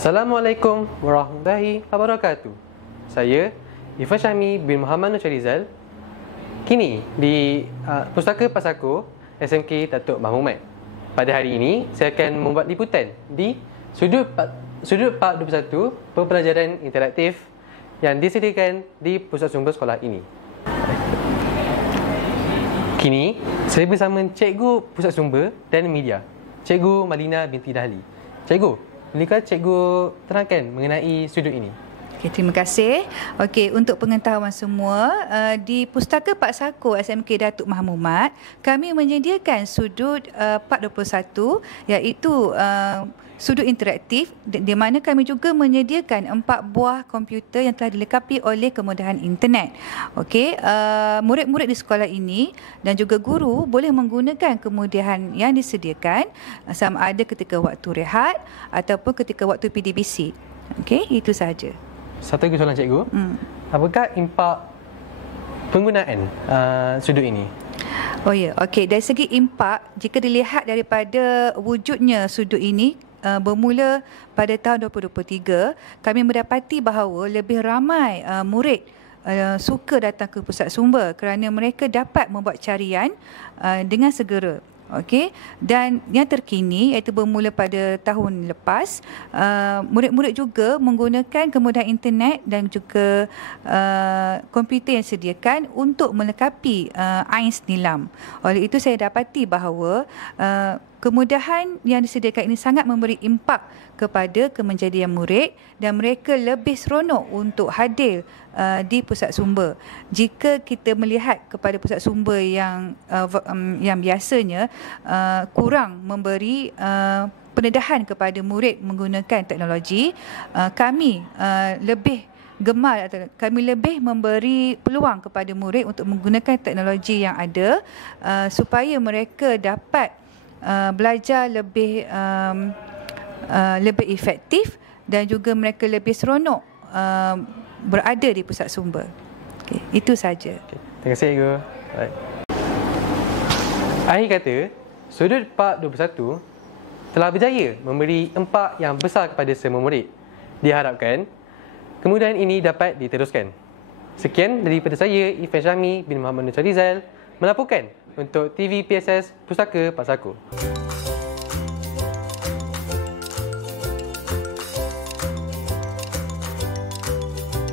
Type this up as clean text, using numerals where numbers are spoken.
Assalamualaikum warahmatullahi wabarakatuh. Saya Irfan Syahmi bin Muhammad Nur Charizal. Kini di Pustaka Pasako SMK Datuk Mahmud. Pada hari ini saya akan membuat liputan di sudut Part 21 pembelajaran interaktif yang disediakan di pusat sumber sekolah ini. Kini saya bersama Cikgu Pusat Sumber dan Media, Cikgu Malina binti Dahli. Cikgu, bolehkah cikgu terangkan mengenai sudut ini? Okay, terima kasih. Okey, untuk pengetahuan semua, di Pustaka Pasako SMK Datuk Mahmud, kami menyediakan sudut Part 21 iaitu sudut interaktif di mana kami juga menyediakan 4 buah komputer yang telah dilengkapi oleh kemudahan internet. Okey, murid-murid di sekolah ini dan juga guru boleh menggunakan kemudahan yang disediakan sama ada ketika waktu rehat ataupun ketika waktu PDBC. Okey, itu sahaja. Satu lagi soalan cikgu. Apakah impak penggunaan sudut ini? Oh ya, okey. Dari segi impak, jika dilihat daripada wujudnya sudut ini bermula pada tahun 2023, kami mendapati bahawa lebih ramai murid suka datang ke pusat sumber kerana mereka dapat membuat carian dengan segera. Okey, dan yang terkini iaitu bermula pada tahun lepas, murid-murid juga menggunakan kemudahan internet dan juga komputer yang disediakan untuk melengkapi AINS Nilam. Oleh itu saya dapati bahawa kemudahan yang disediakan ini sangat memberi impak kepada kemenjadian murid dan mereka lebih seronok untuk hadir di pusat sumber. Jika kita melihat kepada pusat sumber yang biasanya kurang memberi pendedahan kepada murid menggunakan teknologi, kami lebih gemar atau kami lebih memberi peluang kepada murid untuk menggunakan teknologi yang ada supaya mereka dapat belajar lebih efektif dan juga mereka lebih seronok berada di pusat sumber. Okay, itu saja. Okay. Terima kasih, Cikgu. Baik. Akhir kata, sudut Part 21 telah berjaya memberi impak yang besar kepada semua murid. Diharapkan kemudahan ini dapat diteruskan. Sekian daripada saya, Irfan Syahmi bin Muhammad Nur Charizal, melaporkan untuk TV PSS Pustaka Pasako.